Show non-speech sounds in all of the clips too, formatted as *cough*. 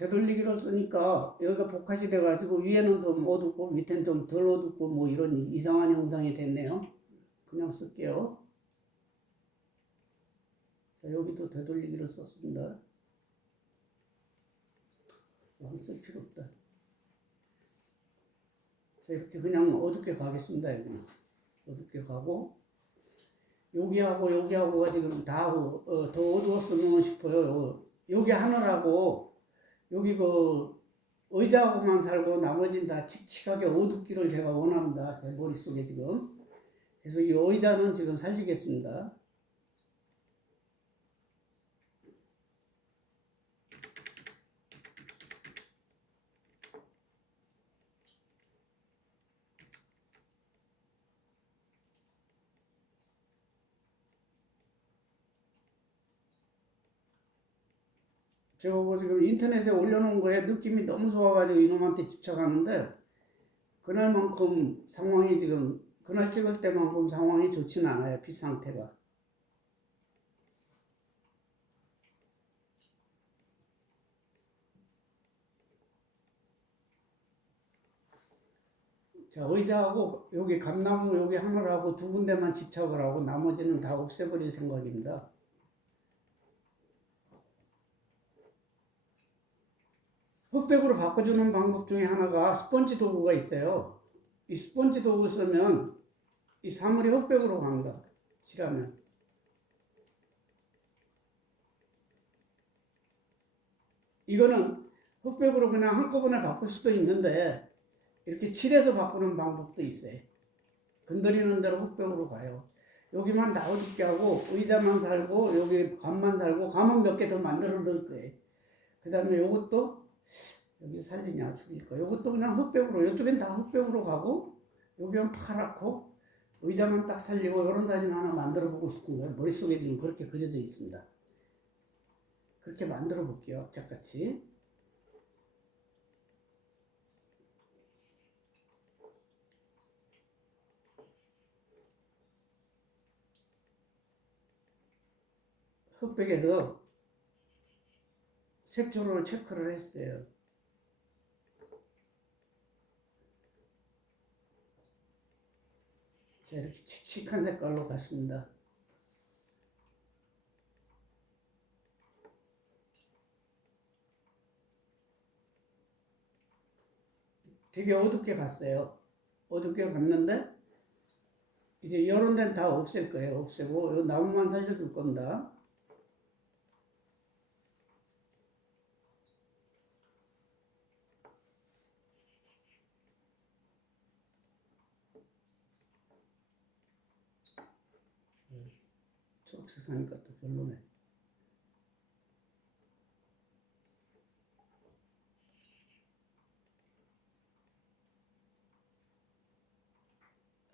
되돌리기를 쓰니까 여기가 복합이 돼가지고 위에는 좀 어둡고 밑에는 좀 덜 어둡고 뭐 이런 이상한 형상이 됐네요. 그냥 쓸게요. 자, 여기도 되돌리기를 썼습니다. 여기 쓸 필요 없다. 자, 이렇게 그냥 어둡게 가겠습니다. 여기는. 어둡게 가고 여기하고 여기하고가 지금 다 어, 더 어두웠으면 싶어요. 요- 여기 하늘하고 여기 그 의자하고만 살고 나머지는 다 칙칙하게 어둡기를 제가 원합니다. 제 머릿속에 지금. 그래서 이 의자는 지금 살리겠습니다. 제가 뭐 지금 인터넷에 올려놓은 거에 느낌이 너무 좋아가지고 이놈한테 집착하는데 그날만큼 상황이 지금 그날 찍을 때만큼 상황이 좋진 않아요 피 상태가 자 의자하고 여기 감나무 여기 하늘하고 두 군데만 집착을 하고 나머지는 다 없애버릴 생각입니다. 흑백으로 바꿔주는 방법 중에 하나가 스펀지 도구가 있어요. 이 스펀지 도구 쓰면 이 사물이 흑백으로 갑니다. 칠하면. 이거는 흑백으로 그냥 한꺼번에 바꿀 수도 있는데 이렇게 칠해서 바꾸는 방법도 있어요. 건드리는 대로 흑백으로 가요. 여기만 다 어둡게 하고 의자만 살고 여기 감만 살고 감은 몇 개 더 만들어 놓을 거예요. 그 다음에 요것도 여기 살리냐 죽일까. 요것도 그냥 흑백으로 이쪽엔 다 흑백으로 가고 여기는 파랗고 의자만 딱 살리고 이런 사진 하나 만들어 보고 싶은 거예요. 머릿속에 지금 그렇게 그려져 있습니다. 그렇게 만들어 볼게요 악착같이. 흑백에서 색조를 체크를 했어요. 자, 이렇게 칙칙한 색깔로 갔습니다. 되게 어둡게 갔어요. 어둡게 갔는데, 이제 이런 데는 다 없앨 거예요. 없애고, 요 나무만 살려줄 겁니다. 사니까 또 별로네.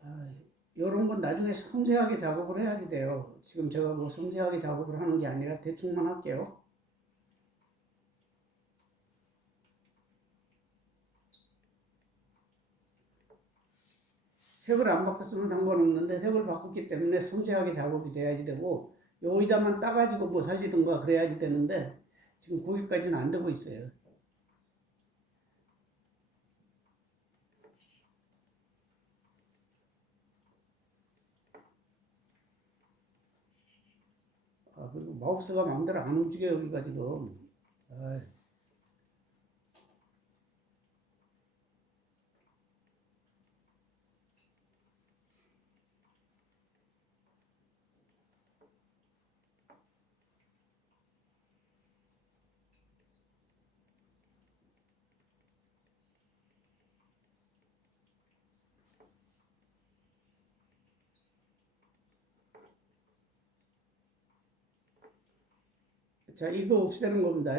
아, 이런 건 나중에 섬세하게 작업을 해야지 돼요. 지금 제가 뭐 섬세하게 작업을 하는 게 아니라 대충만 할게요. 색을 안 바꿨으면 상관없는데 색을 바꿨기 때문에 섬세하게 작업이 돼야지 되고 요 의자만 따가지고 뭐 살리든가 그래야지 되는데 지금 거기까지는 안 되고 있어요. 아 그리고 마우스가 마음대로 안 움직여 여기가 지금. 아이. 자, 이거 없애는 겁니다.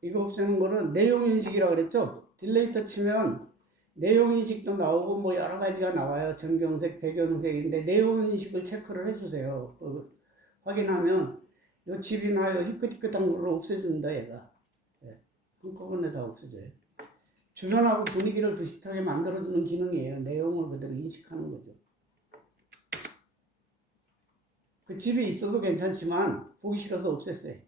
이거 없애는 거는 내용 인식이라고 그랬죠? 딜레이터 치면 내용 인식도 나오고 뭐 여러 가지가 나와요. 정경색, 배경색인데 내용 인식을 체크를 해주세요. 그 확인하면 요 집이나 요 희끗희끗한 거를 없애준다 얘가. 예, 한꺼번에 다 없애져요. 주변하고 분위기를 비슷하게 만들어주는 기능이에요. 내용을 그대로 인식하는 거죠. 그 집이 있어도 괜찮지만 보기 싫어서 없앴어요.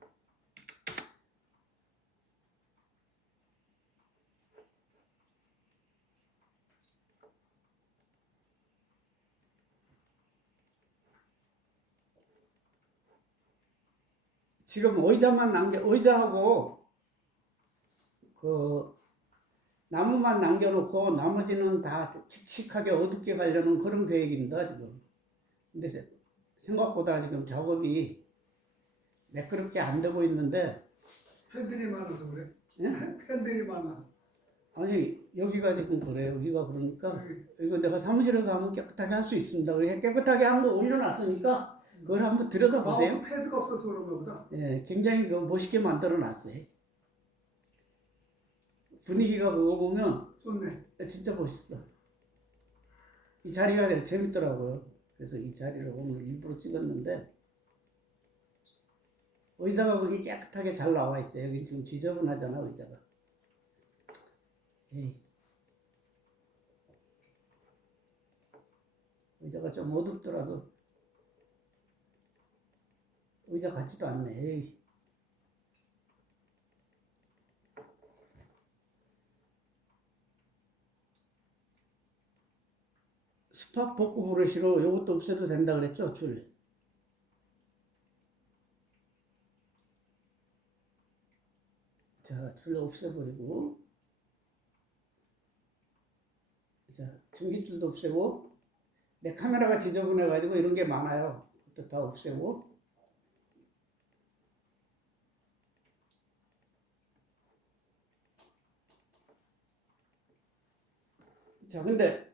지금 의자만 남겨, 의자하고 그 나무만 남겨놓고 나머지는 다 칙칙하게 어둡게 가려는 그런 계획입니다, 지금. 근데 생각보다 지금 작업이 매끄럽게 안 되고 있는데 팬들이 많아서 그래. 예? 팬들이 많아. 아니 여기가 지금 그래요. 여기가 그러니까 이거 내가 사무실에서 하면 깨끗하게 할 수 있습니다. 그래 깨끗하게 한거 올려놨으니까 그걸 한번 들여다보세요. 마우스 패드가 없어서 그런가 보다. 예, 굉장히 그 멋있게 만들어 놨어요. 분위기가 그거 보면 좋네. 진짜 멋있어. 이 자리가 되게 재밌더라고요. 그래서 이 자리를 오늘 일부러 찍었는데 의자가 거기 깨끗하게 잘 나와 있어요. 여기 지금 지저분하잖아 의자가. 에이. 의자가 좀 어둡더라도 의자 같지도 않네. 에이. 스팟 복구 브러쉬로 이것도 없애도 된다 그랬죠 줄. 자, 줄 없애버리고 자, 전기줄도 없애고 내 카메라가 지저분해가지고 이런 게 많아요. 그것도 다 없애고 자, 근데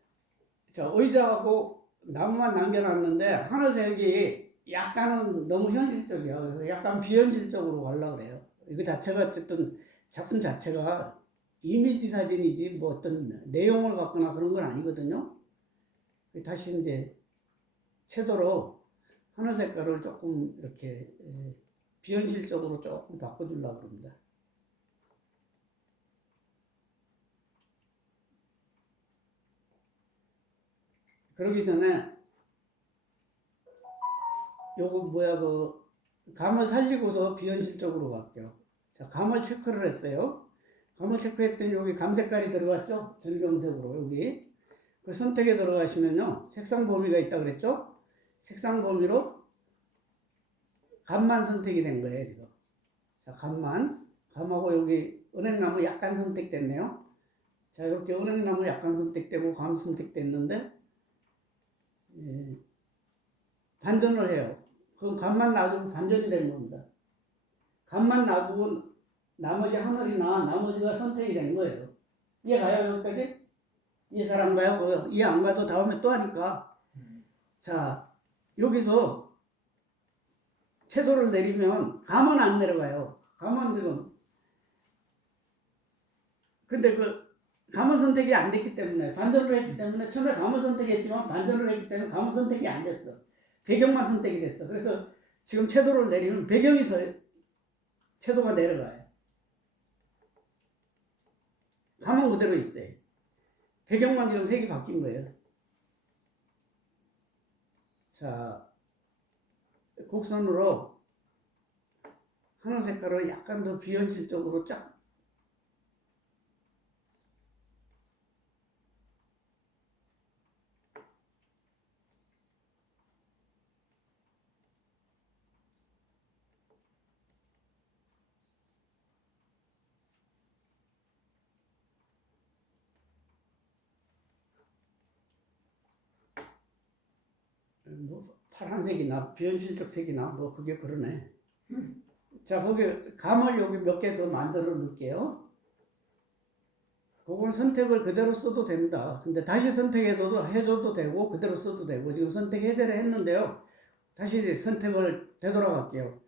자, 의자하고 나무만 남겨놨는데 하늘색이 약간은 너무 현실적이야. 그래서 약간 비현실적으로 가려고 그래요. 이거 자체가 어쨌든 작품 자체가 이미지 사진이지 뭐 어떤 내용을 갖거나 그런 건 아니거든요. 다시 이제 채도로 하늘 색깔을 조금 이렇게 에, 비현실적으로 조금 바꿔주려고 합니다. 그러기 전에 요거 뭐야 그 감을 살리고서 비현실적으로 갈게요. 자 감을 체크를 했어요. 감을 체크했더니 여기 감 색깔이 들어갔죠? 전경색으로 여기 그 선택에 들어가시면요 색상 범위가 있다 그랬죠? 색상 범위로 감만 선택이 된 거예요 지금. 자 감만 감하고 여기 은행나무 약간 선택됐네요. 자 이렇게 은행나무 약간 선택되고 감 선택됐는데 예, 반전을 해요. 그럼 간만 놔두고 반전이 된 겁니다. 간만 놔두고 나머지 하늘이나 나머지가 선택이 된 거예요. 이해 가요 여기까지? 잘안 가요? 그 이해 안 가도 다음에 또 하니까. 자 여기서 채도를 내리면 감은 안 내려가요. 감은 지금 근데 그 감을 선택이 안 됐기 때문에 반전을 했기 때문에 처음에 감을 선택했지만 반전을 했기 때문에 감을 선택이 안 됐어. 배경만 선택이 됐어. 그래서 지금 채도를 내리면 배경에서 채도가 내려가요. 감은 그대로 있어요. 배경만 지금 색이 바뀐 거예요. 자, 곡선으로 하늘 색깔을 약간 더 비현실적으로 쫙 뭐 파란색이나 비현실적 색이나 뭐 그게 그러네. 자 거기 감을 여기 몇 개 더 만들어 놓을게요. 그건 선택을 그대로 써도 됩니다. 근데 다시 선택해도 해줘도 되고 그대로 써도 되고 지금 선택 해제를 했는데요. 다시 선택을 되돌아갈게요.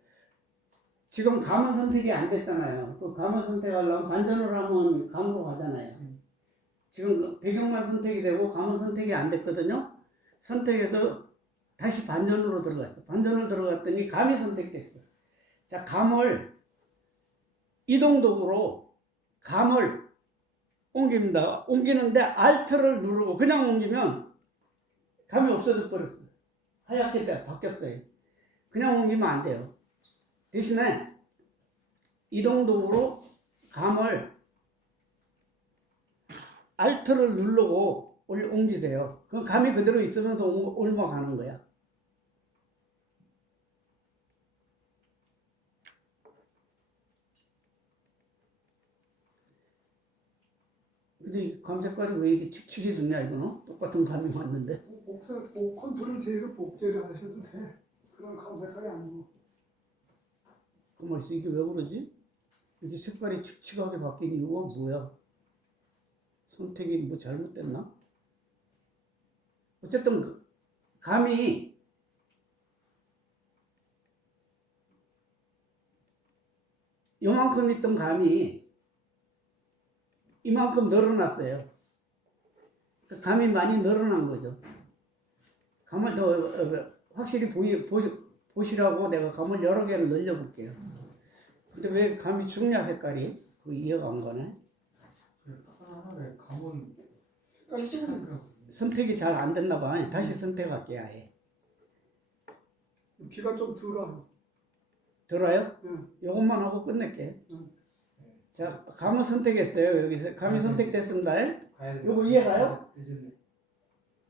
지금 감은 선택이 안 됐잖아요. 그 감을 선택하려면 반전을 하면 감으로 가잖아요. 지금 그 배경만 선택이 되고 감은 선택이 안 됐거든요. 선택해서 다시 반전으로 들어갔어. 반전으로 들어갔더니 감이 선택됐어. 자, 감을 이동도구로 감을 옮깁니다. 옮기는데 알트를 누르고 그냥 옮기면 감이 없어져 버렸어. 하얗게 다 바뀌었어요. 그냥 옮기면 안 돼요. 대신에 이동도구로 감을 알트를 누르고 올- 옮기세요. 그 감이 그대로 있으면 더 옮- 옮어가는 거야. 근데 이감 색깔이 왜 이렇게 칙칙해졌냐 이거는? 똑같은 감이 왔는데. 복 컨트롤 J로 복제를 하셔도 돼. 그런 감 색깔이 아니고. 가만 있어 이게 왜 그러지? 이게 색깔이 칙칙하게 바뀐 이유가 뭐야? 선택이 뭐 잘못됐나? 어쨌든 그 감이 요만큼 있던 감이 이만큼 늘어났어요. 그 감이 많이 늘어난 거죠. 감을 더 어, 어, 확실히 보이, 보, 보시라고 내가 감을 여러 개를 늘려볼게요. 근데 왜 감이 죽냐 색깔이? 그 이해가 안 가네. 하나하나에 감은 색깔이 좀 선택이 잘 안 됐나 봐. 다시 선택할게 아예. 비가 좀 덜어. 들어요? 응. 요것만 하고 끝낼게. 응. 자, 감을 선택했어요. 여기서 감이 선택됐습니다. 가야 돼. 요거 이해가요? 늦었네.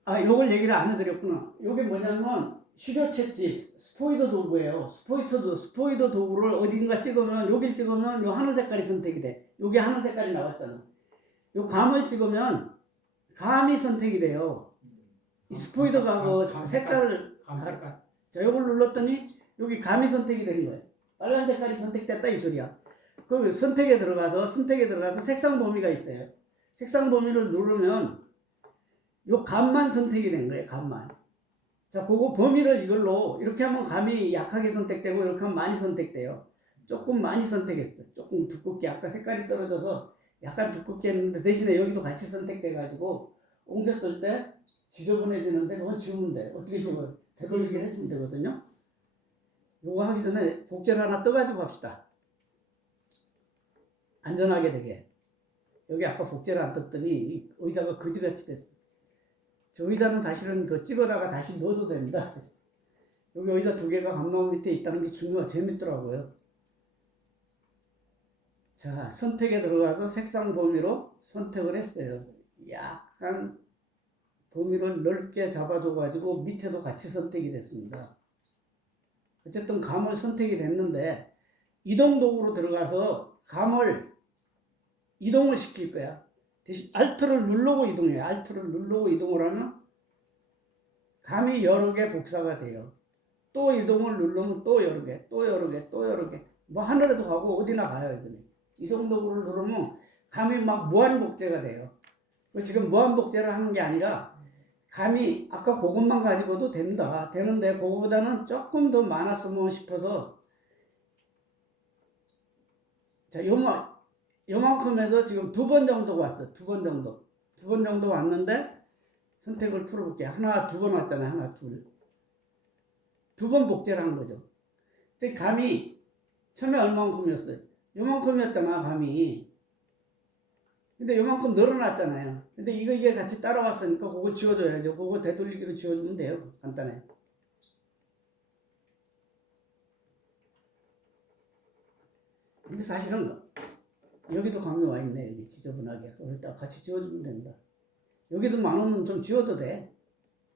아, 요걸 얘기를 안 해드렸구나. 요게 뭐냐면 시료 채집 스포이더 도구예요. 스포이터 도 스포이더 도구를 어딘가 찍으면 여길 찍으면 요 하늘 색깔이 선택이 돼. 요게 하늘 색깔이 나왔잖아. 요 감을 찍으면 감이 선택이 돼요. 이 스포이더가 그감 색깔을 감 색깔. 자, 요걸 눌렀더니 여기 감이 선택이 되는 거예요. 빨간 색깔이 선택됐다 이 소리야. 그 선택에 들어가서 선택에 들어가서 색상 범위가 있어요. 색상 범위를 누르면 요 감만 선택이 된 거예요. 감만. 자, 그거 범위를 이걸로 이렇게 하면 감이 약하게 선택되고 이렇게 하면 많이 선택돼요. 조금 많이 선택했어. 조금 두껍게 아까 색깔이 떨어져서 약간 두껍게 했는데 대신에 여기도 같이 선택돼 가지고 옮겼을 때 지저분해지는데 그건 지우면 돼. 어떻게 지워요? 되돌리기를 해주면 되거든요. 요거 하기 전에 복제를 하나 떠가지고 합시다. 안전하게 되게. 여기 아까 복제를 안 떴더니 이 의자가 거지같이 됐어. 저 의자는 사실은 그 찍어다가 다시 넣어도 됩니다. *laughs* 여기 의자 두 개가 감나무 밑에 있다는 게 중요하, 재밌더라고요. 자, 선택에 들어가서 색상 범위로 선택을 했어요. 약간 범위를 넓게 잡아줘가지고 밑에도 같이 선택이 됐습니다. 어쨌든 감을 선택이 됐는데 이동 도구로 들어가서 감을 이동을 시킬 거야. 대신 알트를 누르고 이동해요. 알트를 누르고 이동을 하면 감이 여러 개 복사가 돼요. 또 이동을 누르면 또 여러 개, 또 여러 개, 또 여러 개. 뭐 하늘에도 가고 어디나 가요, 이거는. 이동 도구를 누르면 감이 막 무한 복제가 돼요. 지금 무한 복제를 하는 게 아니라 감이 아까 그것만 가지고도 된다. 되는데 그거보다는 조금 더 많았으면 싶어서 자, 요만 요만큼 해서 지금 두 번 정도 왔어. 두 번 정도. 두 번 정도 왔는데 선택을 풀어볼게요. 하나, 두 번 왔잖아요. 하나, 둘. 두 번 복제를 한 거죠. 근데 감이 처음에 얼마만큼이었어요? 요만큼이었잖아, 감이. 근데 요만큼 늘어났잖아요. 근데 이거 이게 같이 따라왔으니까 그거 지워줘야죠. 그거 되돌리기로 지워주면 돼요. 간단해. 근데 사실은 여기도 감이 와 있네. 여기 지저분하게. 여기다 같이 지워주면 된다. 여기도 많으면 좀 지워도 돼.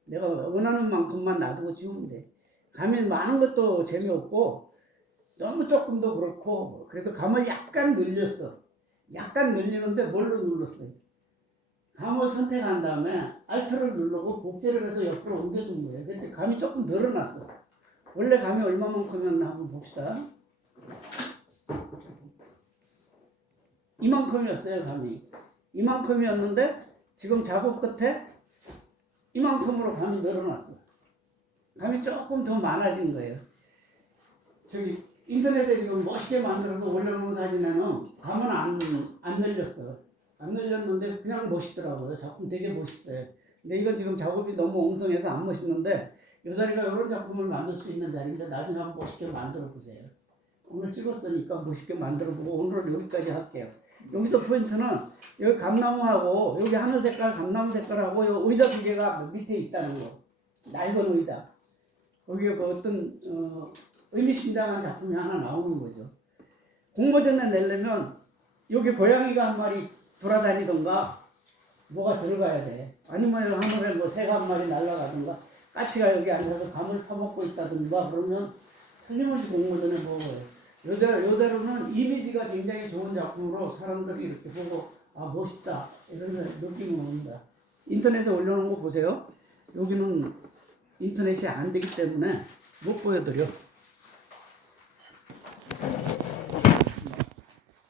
내가 원하는 만큼만 놔두고 지우면 돼. 감이 많은 것도 재미없고 너무 조금도 그렇고 그래서 감을 약간 늘렸어. 약간 늘리는데 뭘로 눌렀어요? 감을 선택한 다음에 알트를 누르고 복제를 해서 옆으로 옮겨준 거예요. 근데 감이 조금 늘어났어. 원래 감이 얼마만큼이었나 한번 봅시다. 이만큼이었어요, 감이. 이만큼이었는데 지금 작업 끝에 이만큼으로 감이 늘어났어. 감이 조금 더 많아진 거예요. 저기 인터넷에 지금 멋있게 만들어서 올려놓은 사진에는 감은 안, 안 늘렸어. 안 늘렸는데 그냥 멋있더라고요. 작품 되게 멋있어요. 근데 이거 지금 작업이 너무 엉성해서 안 멋있는데 이 자리가 이런 작품을 만들 수 있는 자리인데 나중에 한번 멋있게 만들어 보세요. 오늘 찍었으니까 멋있게 만들어 보고 오늘은 여기까지 할게요. 여기서 포인트는 여기 감나무하고 여기 하늘 색깔 감나무 색깔하고 요 의자 두 개가 밑에 있다는 거. 낡은 의자. 거기에 그 어떤 어, 의미심장한 작품이 하나 나오는 거죠. 공모전에 내려면 여기 고양이가 한 마리 돌아다니던가 뭐가 들어가야 돼. 아니면 하늘에 뭐 새가 한 마리 날아가든가 까치가 여기 앉아서 감을 파먹고 있다든가 그러면 틀림없이 공모전에 먹어요. 요대, 요대로는 이미지가 굉장히 좋은 작품으로 사람들이 이렇게 보고 아 멋있다 이런 느낌이 온다. 인터넷에 올려놓은 거 보세요. 여기는 인터넷이 안 되기 때문에 못 보여드려.